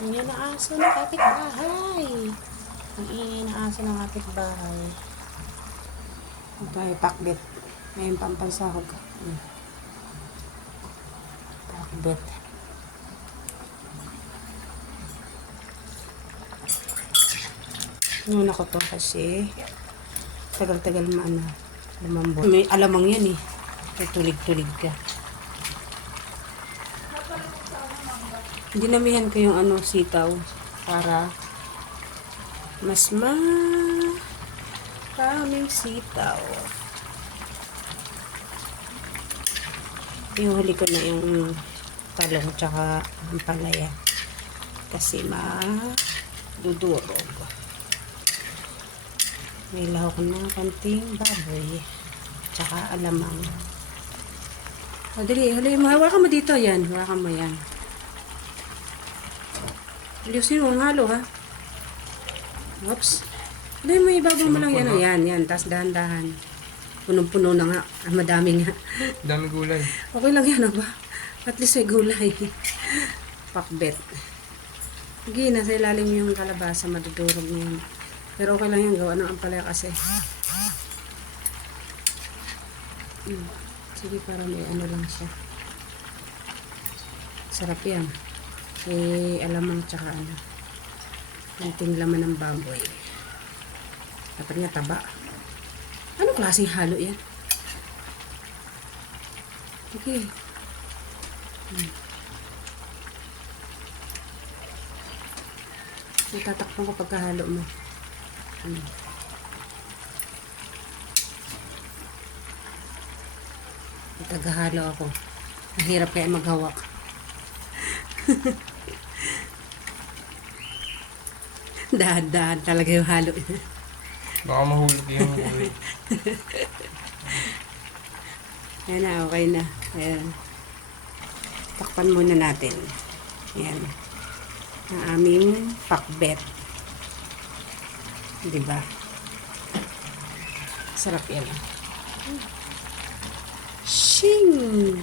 Yan ang aso ng kapitbahay. Ang ingay na aso ng kapitbahay. Ito ay pakbet. Ngayon pampansahog. Pakbet. Nuna ko to kasi tagal-tagal lumambot. May alamang yan eh. Tulig-tulig ka. Dinamihan ko yung sitaw para mas maraming sitaw. Ihuli ko na yung talong tsaka ang palaya kasi madudurog. May lahok na konting baboy tsaka alamang. O dali, huli mo. Hawakan mo dito yan. Hawakan mo yan. Aliusin mo ang halo, ha? Oops. Dahil mo ibabaw mo lang yan. Yan, yan. Tapos dahan-dahan. Punong-puno na nga. Madami nga. Dami gulay. Okay lang yan, ba? At least may gulay. Pakbet. Sige, nasa ilalim yung kalabasa. Madudurog na yun. Pero okay lang yan. Gawa ng ampalaya kasi. Sige, para may lang siya. Sarap yan. Alamang tsaka konting laman ng baboy. Dapat nga taba. Anong klaseng halo yan? Okay. Itatakpan ko pagkahalo mo. Tagahalo ako. Mahirap kaya maghawak. Dahan-dahan talaga yung halo. Baka mahulog yung gulay. Ayan na, okay na. Ayan. Takpan muna natin. Ayan. Ang aming pakbet. Diba? Sarap yan. Shing!